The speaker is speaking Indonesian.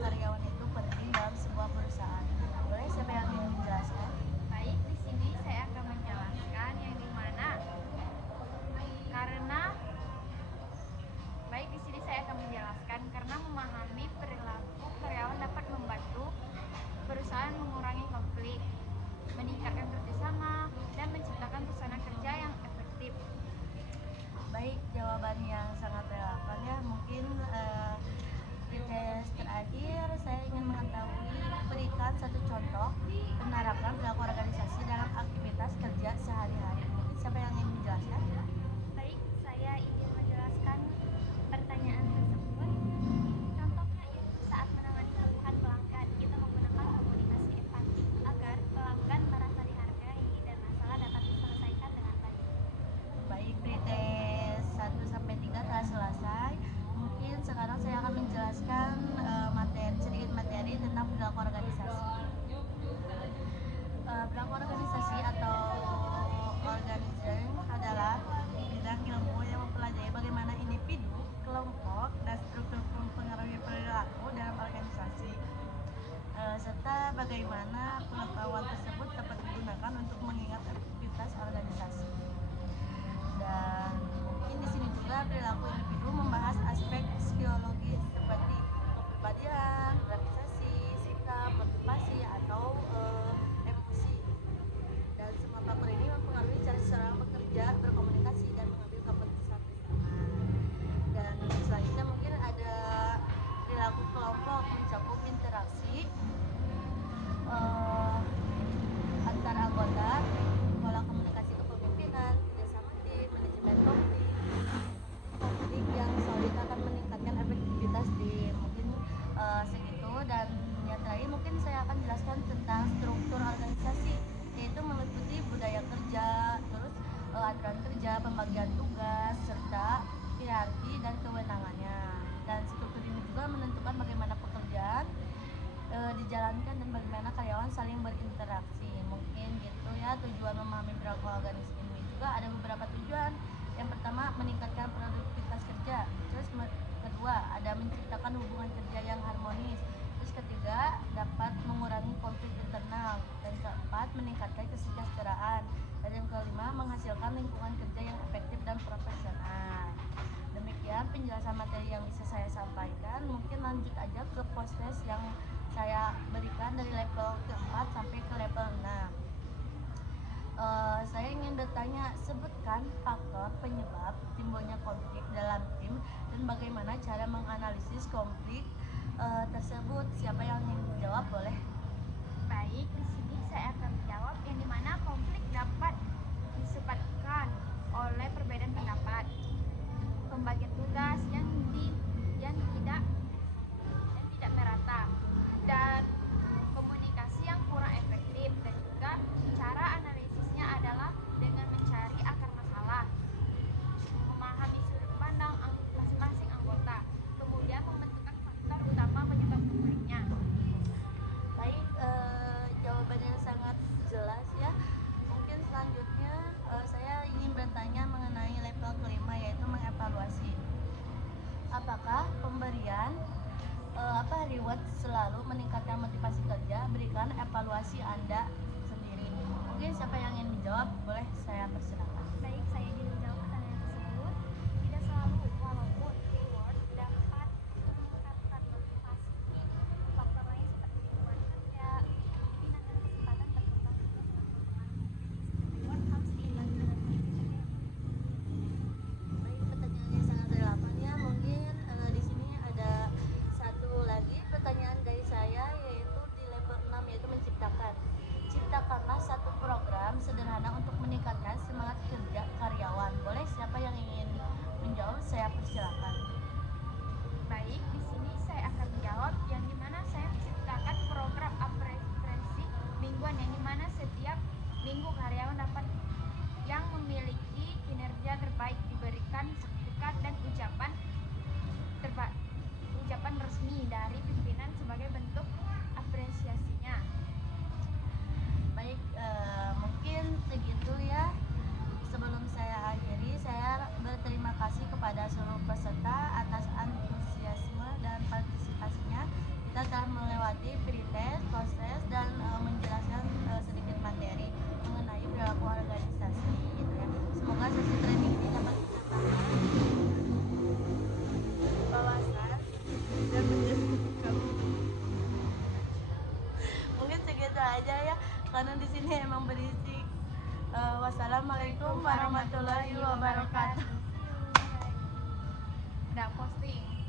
karyawan itu penting dalam sebuah perusahaan? Boleh siapa yang ingin menjelaskan? Baik, di sini saya akan menjelaskan yang dimana karena baik di sini saya akan menjelaskan karena memahami perilaku karyawan dapat membantu perusahaan mengurangi konflik, meningkatkan kerjasama, dan menciptakan suasana kerja yang efektif. Baik, jawaban yang sangat relevan ya. Mungkin di tes terakhir saya ingin mengetahui, berikan satu contoh penerapan perilaku organisasi dalam aktivitas kerja sehari-hari. Mungkin siapa yang ingin menjelaskan? Baik, saya ingin menjelaskan pertanyaan tersebut. Contohnya itu saat menangani keluhan pelanggan, kita menggunakan komunikasi empatik agar pelanggan merasa dihargai dan masalah dapat diselesaikan dengan baik. Baik, pretest 1 sampai 3 telah selesai. Mungkin sekarang saya akan menjelaskan sedikit materi tentang perilaku organisasi. Perilaku organisasi atau organizing adalah bidang ilmu yang mempelajari bagaimana individu, kelompok, dan struktur mempengaruhi perilaku dalam organisasi, serta bagaimana pengetahuan tersebut dapat digunakan untuk mengingat aktivitas organisasi. Dan mungkin di sini juga perilaku individu membahas aspek psikologis seperti kepribadian, relaksasi, sikap, motivasi, atau emosi. Dan semua faktor ini mempengaruhi cara seseorang bekerja, berkomunikasi, dan mengambil keputusan bersama. Dan selanjutnya mungkin ada perilaku kelompok, mencakup interaksi antar anggota, pola komunikasi kepemimpinan, kerjasama tim, manajemen konflik yang solid akan meningkatkan efektivitas tim. Mungkin segitu. Dan yang terakhir mungkin saya akan jelaskan tentang struktur organisasi, yaitu meliputi budaya kerja, terus aturan kerja, pembagian tugas, serta hierarki dan kewenangannya. Dan struktur ini juga menentukan bagaimana pekerjaan dijalankan dan bagaimana karyawan saling berinteraksi. Mungkin gitu ya tujuan memahami perilaku organisasi ini. Juga ada beberapa tujuan. Yang pertama, meningkatkan produktivitas kerja. Terus kedua, ada menciptakan hubungan kerja yang harmonis. Terus ketiga, dapat mengurangi konflik internal. Dan keempat, meningkatkan kesejahteraan. Dan yang kelima, menghasilkan lingkungan kerja yang efektif dan profesional. Demikian penjelasan materi yang bisa saya sampaikan. Mungkin lanjut aja ke post-test yang saya berikan dari level ke-4 sampai ke level 6. Saya ingin bertanya, sebutkan faktor penyebab timbulnya konflik dalam tim dan bagaimana cara menganalisis konflik tersebut. Siapa yang ingin menjawab boleh? Baik, di sini saya akan menjawab yang dimana konflik dapat disebabkan oleh perbedaan pendapat, pembagian tugas yang tidak merata, dan komunikasi yang kurang efektif, dan juga cara analisisnya adalah dengan mencari akar masalah, memahami sudut pandang masing-masing anggota, kemudian membentukkan faktor utama penyebab konfliknya. Baik, jawaban yang sangat jelas ya. Mungkin selanjutnya saya ingin bertanya mengenai level kelima, yaitu mengevaluasi. Apakah pemberian reward selalu meningkatkan motivasi kerja? Berikan evaluasi Anda sendiri. Mungkin siapa yang ingin menjawab, boleh saya persilakan. Baik, saya ingin menjawab pertanyaan tersebut. Tidak selalu, walaupun reward dapat meningkatkan motivasi. Faktor lain seperti lingkungan kerja, pimpinan, dan kesempatan berkembang juga sangat mempengaruhi. Reward harus diimbangi dengan kondisi kerja. Baik, pertanyaannya sangat relevan ya. Mungkin di sini ada satu lagi pertanyaan dari saya, yaitu di level 6, yaitu menciptakan. Ciptakanlah satu program sederhana untuk meningkatkan semangat kerja karyawan. Boleh siapa yang ingin menjawab? Saya persilakan. Baik, di sini saya akan menjawab yang dimana saya menciptakan program apresiasi mingguan yang dimana setiap minggu karyawan dapat yang memiliki kinerja terbaik diberikan sertifikat dan ucapan resmi dari pimpinan sebagai bentuk apresiasinya. Baik, mungkin segitu ya. Sebelum saya akhiri, saya berterima kasih kepada seluruh peserta atas antusiasme dan partisipasinya di kita telah melewati pretest, proses, dan menjelaskan sedikit materi mengenai perilaku organisasi gitu ya. Semoga sesi training ini dapat menambahkan wawasan dan menjadi kamu. Mungkin segitu aja ya, karena di sini emang berisik. Wassalamualaikum warahmatullahi wabarakatuh. Udah posting.